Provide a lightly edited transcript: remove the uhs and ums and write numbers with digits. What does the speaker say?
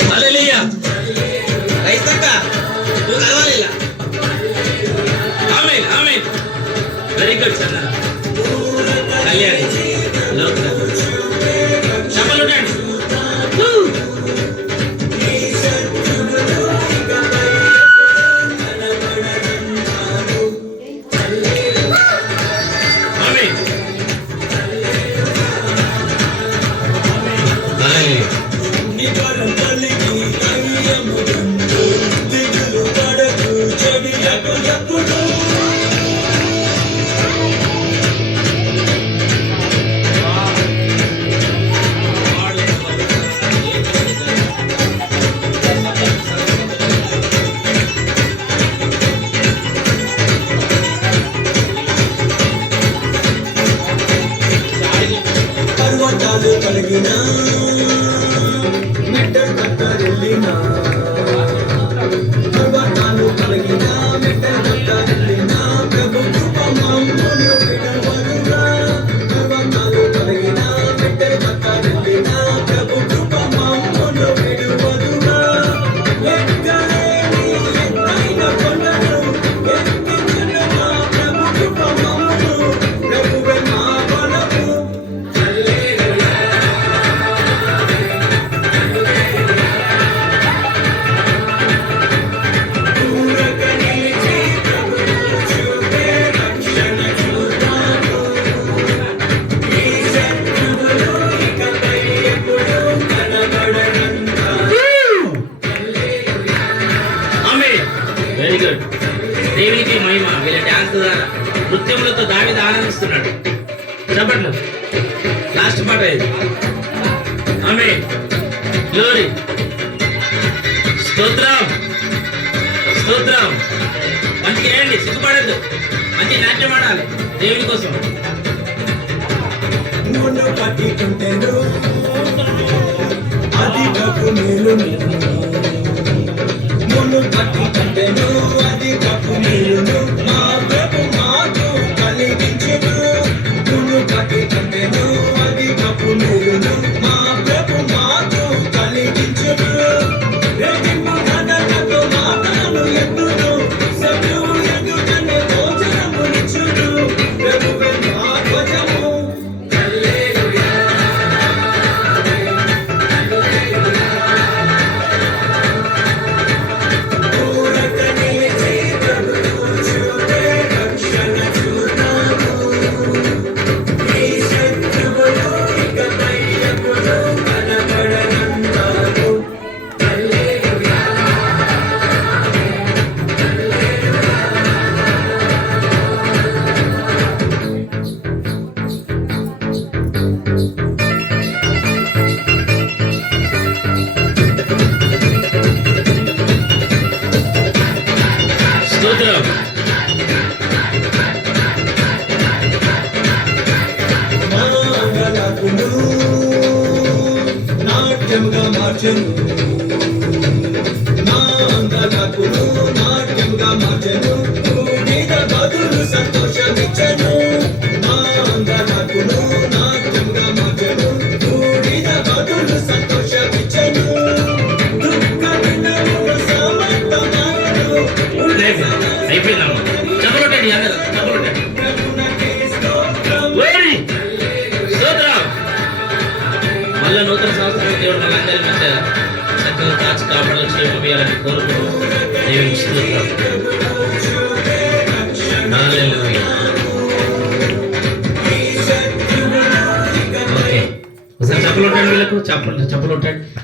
హల్లెలూయా. రైతక్క నువ్వు కలవాలి ఇలా. ఆమేన్ ఆమేన్. వెరీ గుడ్ సన్న. కళ్యాణి లోకల చప్పట్లు కొట్టండి. ఆమేన్. పర్వతాలు కలిగిన మెట్ట కట్టరెళ్ళిన పర్వతాలు కలిగిన మెట్ట కట్టరెళ్ళిన ప్రభు కృప మమ్మును విడవదుగా. పర్వతాలు కలిగిన మెట్ట కట్టరెళ్ళిన ప్రభు కృప మమ్మును విడవదుగా. ఎక్కలేని ఎత్తైన కొండను ఎక్కించిన మా ప్రభు కృప మమ్మును ప్రభువే మా బలము. Very good. దేవునికి మహిమ. వీళ్ళ డాన్స్ ద్వారా నృత్యములతో దావీదు ఆనందిస్తున్నాడు. చెప్పట్లు లాస్ట్ పాట ఇది. ఆమేన్. గ్లోరీ. స్తోత్రం స్తోత్రం. మంచిగా వేయండి, సిగ్గుపడద్దు. మంచి నాట్యం ఆడాలి దేవుని కోసం. మును పట్టుకుంటేను అది కప్పు మేలును. మును పట్టుకుంటేను అది కప్పు మేలును. మా ప్రభు మాకు కలిగించును. మును పట్టుకుంటేను అది కప్పు మేలును. మా ప్రభు మాకు కలిగించును. రెట్టింపు ఘనతతో మాటలను ఎత్తును. శత్రువు ఎదుటనే భోజనమునిచ్చును. ప్రభువే మా ధ్వజము. స్తోత్రం. నాగలాకును నాట్యంగా మార్చెను. నాగలాకును నాట్యంగా మార్చెను. బూడిద బదులు సంతోషమిచ్చెను. నాగలాకును నాట్యంగా మార్చెను. బూడిద బదులు సంతోషమిచ్చెను. దుఃఖ దినములు సమర్థమాయెను. అయిపోయిందమ్మా. చెప్పలుంటండి అందరూ చెప్పలుంటండి. మళ్ళా నూతన సంవత్సరం దేవుడు మనందరి మధ్య చక్కగా కాచి కాపాడాలి, క్షేమమేయాలని కోరుకుంటూ దేవునికి స్తోత్రం. హల్లెలూయా. ఓకే, ఒకసారి చెప్పలుంటండి వీళ్ళకు. చెప్పలుంటండి.